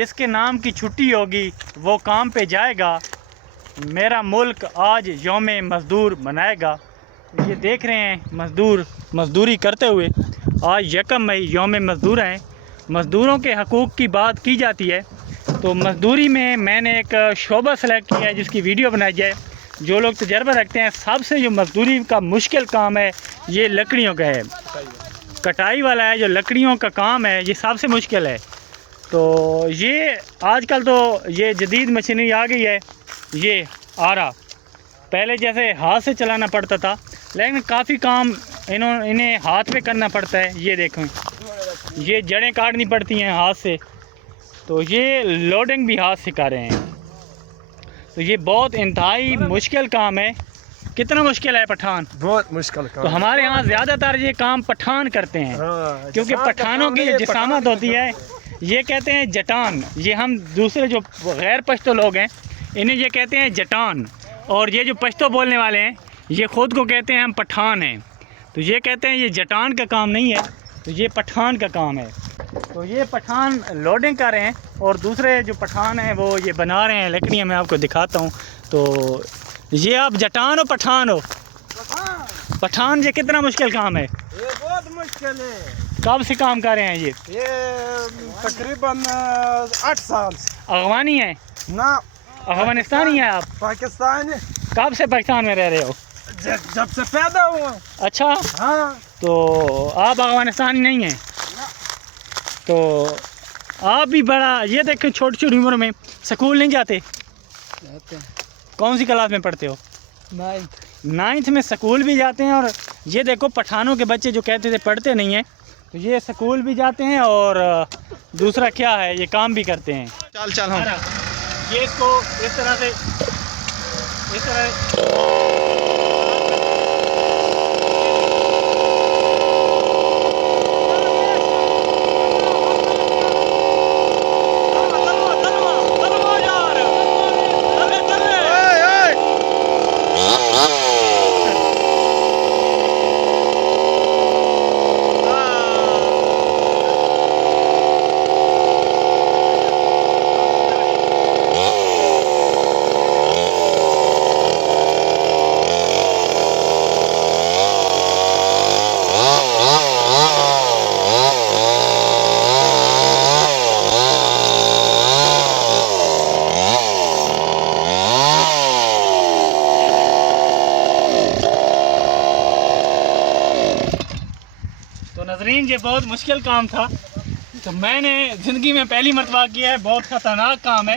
जिसके नाम की छुट्टी होगी वो काम पे जाएगा, मेरा मुल्क आज यौम मज़दूर मनाएगा। ये देख रहे हैं मज़दूर मज़दूरी करते हुए। आज 1 मई यौम मज़दूर हैं। मज़दूरों के हकूक़ की बात की जाती है तो मज़दूरी में मैंने एक शोबा सेलेक्ट किया है जिसकी वीडियो बनाई जाए। जो लोग तजर्बा रखते हैं, सबसे जो मज़दूरी का मुश्किल काम है ये लकड़ियों का है, कटाई वाला है। जो लकड़ियों का काम है ये सबसे मुश्किल है। तो ये आजकल तो ये जदीद मशीनरी आ गई है, ये आरा। पहले जैसे हाथ से चलाना पड़ता था, लेकिन काफ़ी काम इन्हें हाथ पे करना पड़ता है। ये देखें, ये जड़ें काटनी पड़ती हैं हाथ से, तो ये लोडिंग भी हाथ से कर रहे हैं। तो ये बहुत इंतहाई मुश्किल काम है। कितना मुश्किल है पठान? बहुत मुश्किल काम। तो हमारे यहाँ ज़्यादातर ये काम पठान करते हैं, क्योंकि पठानों की जो जिसामत होती है ये कहते हैं जटान। ये हम दूसरे जो गैर पश्तो लोग हैं इन्हें ये कहते हैं जटान, और ये जो पश्तो बोलने वाले हैं ये ख़ुद को कहते हैं हम पठान हैं। तो ये कहते हैं ये जटान का काम नहीं है, तो ये पठान का काम है। तो ये पठान लोडिंग कर रहे हैं और दूसरे जो पठान हैं वो ये बना रहे हैं लकड़ियाँ। मैं आपको दिखाता हूँ। तो ये आप जटान हो पठान हो? पठान। ये कितना मुश्किल काम है? ये बहुत मुश्किल है। कब से काम कर रहे हैं ये? तकरीबन 8 साल। अफगानी है ना, अफगानिस्तानी है आप? पाकिस्तानी। कब से पाकिस्तान में रह रहे हो? जब से पैदा हुआ। अच्छा, हाँ। तो आप अफगानिस्तानी नहीं हैं? तो आप भी बड़ा, ये देखो छोटी छोटी उम्र में स्कूल नहीं जाते? कौन सी क्लास में पढ़ते हो? 9th में स्कूल भी जाते हैं। और ये देखो पठानों के बच्चे जो कहते थे पढ़ते नहीं हैं, तो ये स्कूल भी जाते हैं और दूसरा क्या है ये काम भी करते हैं। चल चल हम ये इसको इस तरह नजरीन, ये बहुत मुश्किल काम था। तो मैंने ज़िंदगी में पहली मरतबा किया है। बहुत ख़तरनाक काम है।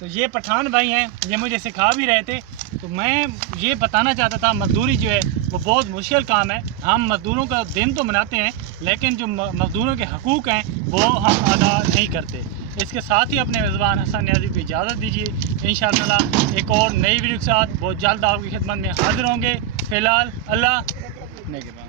तो ये पठान भाई हैं, ये मुझे सिखा भी रहे थे। तो मैं ये बताना चाहता था मज़दूरी जो है वो बहुत मुश्किल काम है। हम मज़दूरों का दिन तो मनाते हैं, लेकिन जो मज़दूरों के हकूक़ हैं वो हम अदा नहीं करते। इसके साथ ही अपने मेज़बान हसन न्याज़ी को इजाज़त दीजिए। इंशाअल्लाह एक और नई वीडियो के साथ बहुत जल्द आपकी खिदमत में हाज़िर होंगे। फ़िलहाल अल्लाह ने के बाद।